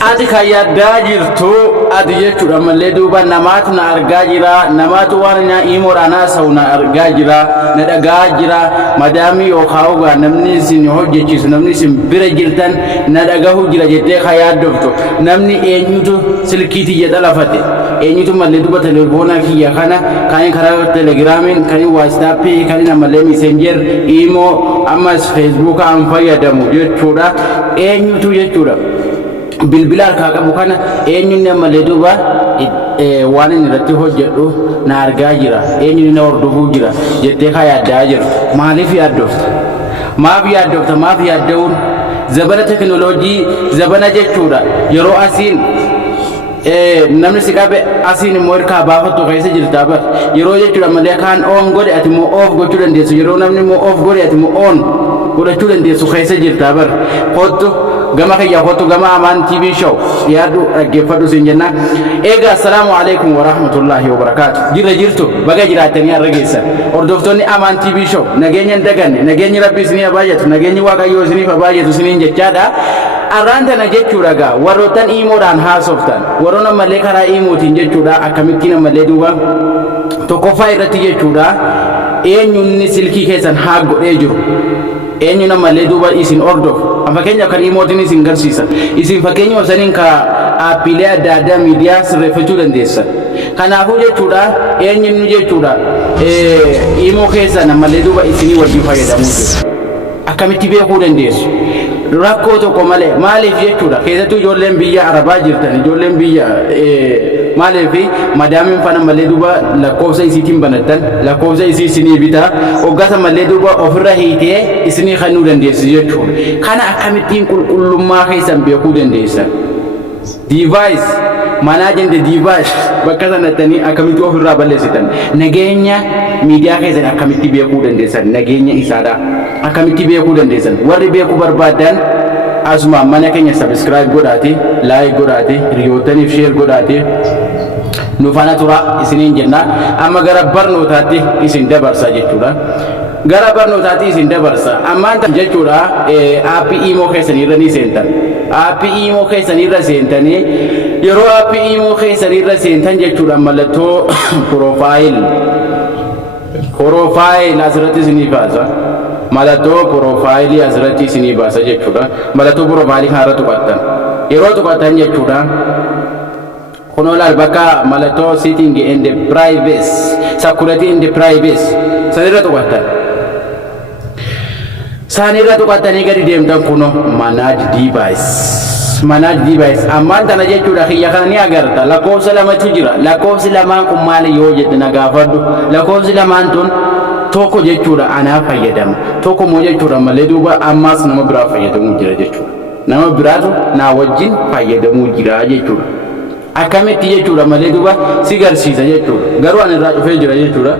ati kayaddaa jirtu ati jechuudha mallee duuba namaatu na argaa jira namaatu waan na imoodhaanaa sa'u na argaa jira na dhagaa jira madaamii yookaan ogaa namni isin hojjechiisu namni isin bira jirtan na dhagahu jira jettee kayaddoftu namni eenyutu silkiiti jedha lafate eenyutu mallee duuba telefoona kiyya kana kan karaa telegiraamiin kan waatsaappii kan mallee messenger imo ammas facebook an fayyadamu jechuudha eenyutu jechuudha bilbila harkaa qabu kana eenyuun malee duuba waan inni irratti hojjedhu na argaa jira eenyuun na hordofuu jira jettee yaaddaa jirtu maaliif yaaddofta maaf yaadda'uun zabana teknooloojii zabana jechuudha yeroo asiin namni si qabe asiin immoo hirkaa baafattu keessa jirta bar yeroo jechuudha malee kaan on godhe ati immoo oof gochuu dandeessu yeroo namni immoo oof godhe ati immoo on godhachuu dandeessu keessa jirta bar kottu gama kayya kottu gama Amaan TV show yaadu dhaggeeffadhu siin jenna eega assalaamu alaykum wa rahmatullahi wa barakatuh jirtu baga jiraatanii argeessan hordoftoonni Amaan TV show nageenyan daganne nageenyi rabbi isinii abaayatu nageenyi waaqayyoo isinii abaayatu isiniin jechaadha arraanta na jechuudha gaa warroottan imoodhaan haasoftan warroona malee karaa imootiin jechuudha akkamittiin malee duuba tokkoffaa irratti jechuudha eenyuun silkii keessan haa godhee jiru eenyu malee duuba isin ordof fakkeenya kan imootiin isin garsiisa isin fakkeenya wasaniin ka aappiilee adda addaa miidiyaa sirreeffachuu dandeessa kanaafuu jechuudha eenyuun jechuudha imoo keessan malee duuba isinii wajjin fayyadamuu jiru akkamitti beekuu dandeessu rakkoo tokko malee maaliif jechuudha keessattuu ijoolleen biyya arabaa jirtan ijoolleen biyya maaliif madaamiin fana malee duuba lakkoofsa isiitiin banattan lakkoofsa isinii bitaa oggasa malee duuba ofirra hiitee isinii kennuu dandeessu jechuudha kana akkamittiin qulqullummaa keessan beekuu dandeessan device managing the device bakka sanatti akkamitti ofirraa balleessitan nageenya miidiyaa keessan akkamitti beekuu dandeessan nageenya isaadha akkamitti beekuu dandeessan warri beekuu barbaadan asuma mana keenya subscribe godhaati like godhaati hiriyootaniif share godhaati nufana tura isiniin jenna amma gara barnootaatti isin dabarsa jechuudha gara barnootaatti isin dabarsa ammaan tan jechuudha aappii imo keessan irra ni seentan aappii imo keessan irra seentanii yeroo aappii imo keessan irra seentan jechuudha mallattoo profile asirratti isinii baasa mallattoo profaayilii asirratti isinii baasa jechuudha mallattoo profaayilii kanarra tuqattan yeroo tuqattan jechuudha kunoolaal bakka mallattoo sitting in the privacy security in the privacy sanirra tuqattan sanirra tuqattanii gadi deemtan kuno manage device ammaan tana jechuudha kiyya kana ni agarta lakkoofsa lamatu jira lakkoofsi lamaan kun maali yoo jette na gaafadhu lakkoofsi lamaan tun tokko jechuudha anaa fayyadamu tokko moo jechuudha malee duuba ammaas nama biraa fayyadamuu jira jechuudha nama biraatu na wajjin fayyadamuu jira jechuudha akkamitti jechuudha malee duuba si garsiisa jechuudha garuu an irraa dhufee jira jechuudha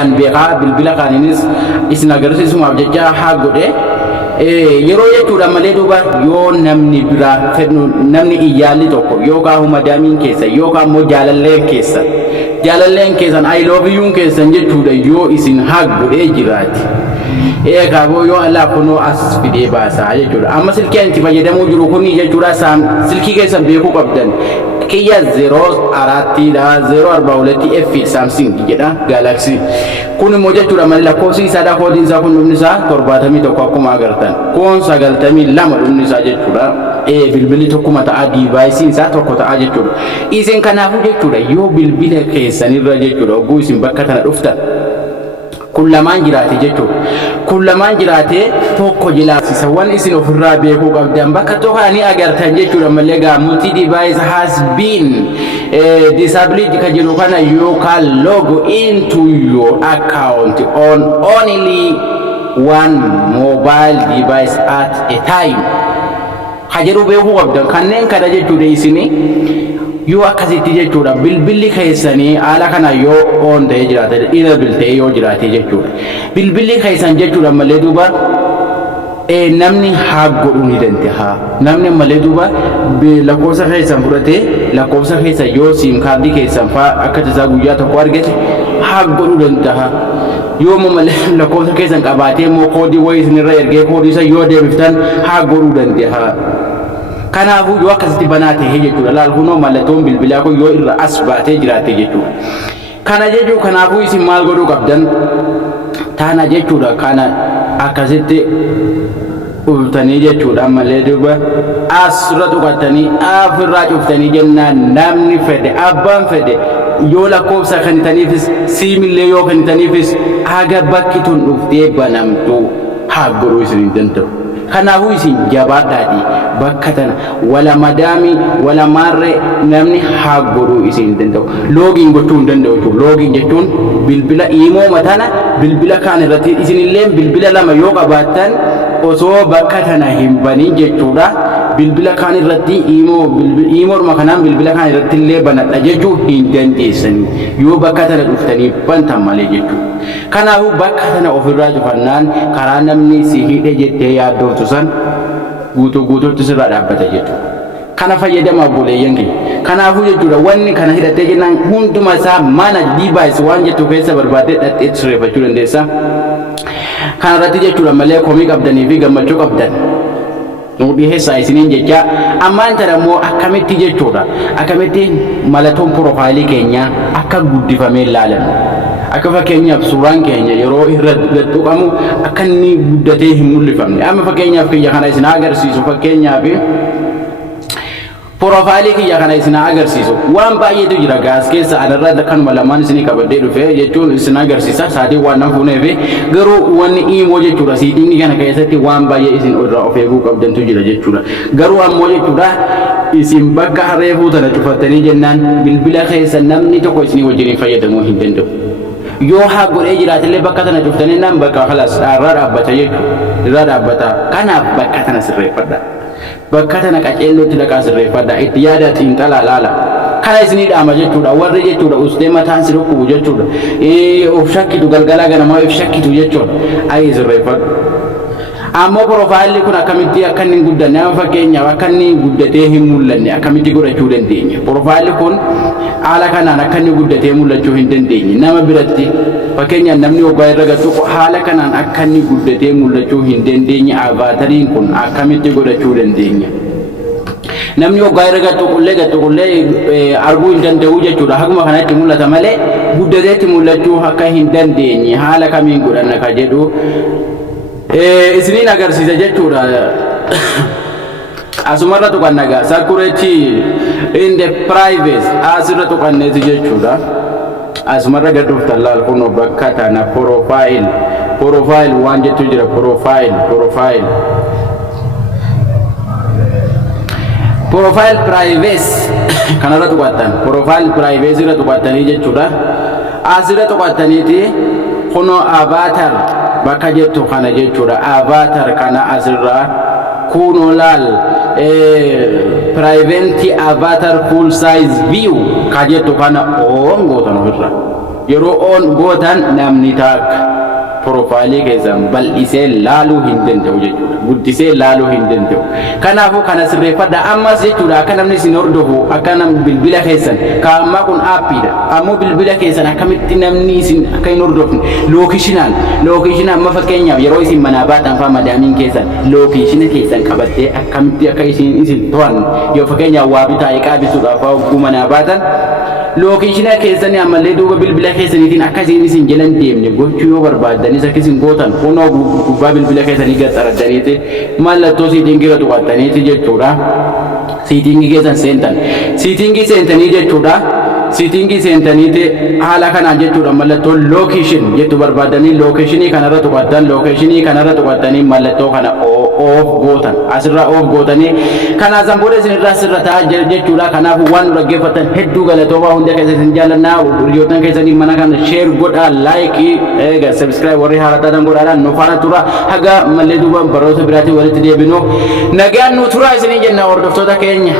an beekaa bilbila kaaniinis isin agarsiisumaaf jecha haa godhe yeroo jechuudha malee duuba yoo namni biraa fedhu namni iyyaalli tokko yookaan madaamiin keessa yookaan immoo jaalalleen keessan I love you keessan jechuudha yoo isin haa godhee jiraati kaaboo yoo Allah kunoo as fidee baasaa jechuudha amma silkii itti fayyadamuu jiru kuni jechuudha silkii keessan beekuu qabdan kiyya 042 F Samsung jedha Galaxy kun immoo jechuudha malee lakkoofsi isaadha koodiin isaa kun dhumni isaa 71 akkuma agartan kun 92 dhumni isaa jechuudha bilbilli tokkuma ta'a device isaa tokko ta'a jechuudha isin kanaafuu jechuudha yoo bilbila keessanirra jechuudha oguu isin bakka tana dhuftan kullamaan jiraate jechuudha kullamaan jiraate tokko jilaasisa waan isin ofirraa beekuu qabdan bakka tokko ni agartan jechuudha malee gaa multi device has been disabled ka jiru kana you can log into your account on only one mobile device at a time hajiru beekuu qabdan kanneen kana jechuudha isini yoo akkasitti jechuudha bilbilli keessanii haala kana yoo on ta'ee jiraate enable ta'ee yoo jiraate jechuudha bilbilli keessan jechuudha malee duuba namni haa godhuu ni danda'a namni malee duuba lakkoofsa keessan fudhatee lakkoofsa keessan yoo sim kaardii keessan faa akka tasaa guyyaa tokko argate haa godhuu danda'a yoo malee lakkoofsa keessan qabaatee moo koodii wayii isinirra ergee koodii isa yoo deebiftan haa godhuu danda'a Kanaafuu yoo akkasitti banaatee jechuudha laal kunoo mallattoon bilbilaa kun yoo irra as baatee jiraate jechuudha. Kana jechuun kanaafuu isin maal godhuu qabdan taana jechuudha kana akkasitti uftanii jechuudha ammallee duuba asirra tuqattanii afirraa cuftanii jennaan namni fedhe abbaan fedhe yoo lakkoofsa kennitaniifis siimillee yoo kennitaniifis haga bakki tun dhuftee banamtu haa godhuu isin danda'u. Kanaafuu isin jabaadhaati bakka tana wala madaami wala maarree namni haa godhuu isin danda'u. Loogiin gochuu hin danda'u jechuudha. Loogiin jechuun bilbila iimoo matana bilbila kaan irratti isinillee bilbila lama yoo qabaattan osoo bakka tana hin banin jechuudha. Bilbila kaan irratti iimoorma kanaan bilbila kaan irratti illee banadha jechuu hin dandeessanii yoo bakka tana dhuftanii bantan malee jechuudha. Kanaafuu bakka tana ofirraa cufannaan karaa namni si hidhe jettee yaaddootu san guutuutti sirraa dhaabbata jechuudha. Kana fayyadamaa buleeyyan keenya. Kanaafuu jechuudha wanni kana hidhattee jennaan hunduma isaa mana diivaayis waan jettu keessa barbaadee dhadhee sirreeffachuu dandeessa. Kana irratti jechuudha malee komii qabdanii fi gammachuu qabdan. Dhiheessaa isiniin jecha ammaan tana immoo akkamitti jechuudha akkamitti mallattoon piroofaayilii keenyaa akka guddifamee ilaalamu akka fakkeenyaaf suuraan keenya yeroo irra tuqamu akka inni guddatee hin mul'ifamne amma fakkeenyaaf kiyya kana isin agarsiisu fakkeenyaaf piroofaayilii kiyya kana isin agarsiisu waan baay'eetu jira gaas keessa alarra kanuma lamaan isin qabadee dhufe jechuun isin agarsiisa saatii waan nan fuuneef garuu wanni iimoo jechuudha siitingi kana keessatti waan baay'ee isin irraa of eeguu qabdantu jira jechuudha garuu ammoo jechuudha isin bakka harreefuu tana cufattanii jennaan bilbila keessa namni tokko isinii wajjin fayyadamuu hin danda'u. Yoo haa godhee jiraatillee bakka tana cuftanii nan bakka halas irraa dhaabbata jechuudha irraa dhaabbata kanaaf bakka tana sirreeffadha. Bakka tana qaceellootti dhaqaa sirreeffadha itti yaadatiin xalaalaala kana isinii dhaama jechuudha warri jechuudha ustee mataan si dhukkubu jechuudha of shakkitu galgalaa ganamaa of shakkitu jechuudha ayi sirreeffadhu. Ammoo piroofaayilii kun akkamitti akka inni guddanne amma fakkeenyaaf akka inni guddatee hin mul'anne akkamitti godhachuu dandeenya. Piroofaayilii kun haala kanaan akka inni guddatee mul'achuu hin dandeenye nama biratti fakkeenyaaf namni waggaa irra gatu haala kanaan akka inni guddatee mul'achuu hin dandeenye avaatariin kun akkamitti godhachuu dandeenya. Namni waggaa irra gatu qullee arguu hin danda'u jechuudha haguma kanatti mul'ata malee guddateetti mul'achuu akka hin dandeenye haala kamiin godhanna ka jedhu isiniin agarsiisa jechuudha. Asumarra tuqannagaa security in the privacy asirra tuqanneeti jechuudha. Asumarra gadhuuf tallaal kun bakka tana profile waan jettu jira profile privacy kanarra tuqattan profile privacy irra tuqattanii jechuudha. Asirra tuqattaniiti kuno avatar bakka jettu kana jechuudha avatar kana asirra kuno laal private avatar full size view ka jettu kana on gootan ofirra yeroo on gootan namni takka profaayilii keessan bal'isee laaluu hin danda'u jechuudha guddisee laaluu hin danda'u. Kanaafuu kana sirreeffadha ammas jechuudha akka namni isin hordofu akka nam bilbila keessan kaammaa kun aappiidha ammoo bilbila keessan akkamitti namni isin akka hin hordofne lookeeshinaan amma fakkeenyaaf yeroo isin manaa baatan faa madaamiin keessan lookeeshina keessan qabattee akkamitti akka isin to'an yoo fakkeenyaaf waa bitaa eqaa bituudhaaf faa hogguu manaa baatan lookeeshina keessanii ammallee duuba bilbila keessaniitiin akkasiin isin jalan deemne gochuu yoo barbaaddanis akkasin gootan kunoo gubbaa bilbila keessanii gaxxaraddaniiti mallattoo siitingii irra tuqattaniiti jechuudha. Siitingii keessan seentan siitingii seentanii jechuudha. Siitingii seentaniiti haala kanaan jechuudha mallattoo location jettu barbaadanii locationii kanarra tuqattan locationii kanarra tuqattanii mallattoo kana off gootan asirra off gootanii kana zamboode isinirraa sirra ta'a jechuudha. Kanaafuu waan dhaggeeffatan hedduu galatoomaa hunda keessan jaallannaa hiriyootan keessanii mana kana share godhaa like subscribe warri haala taatan godhaadhaan nu faana tura haga mallee duuba baroota biraatii walitti deebinu nagaan nu tura isinii jenna hordoftoota keenya.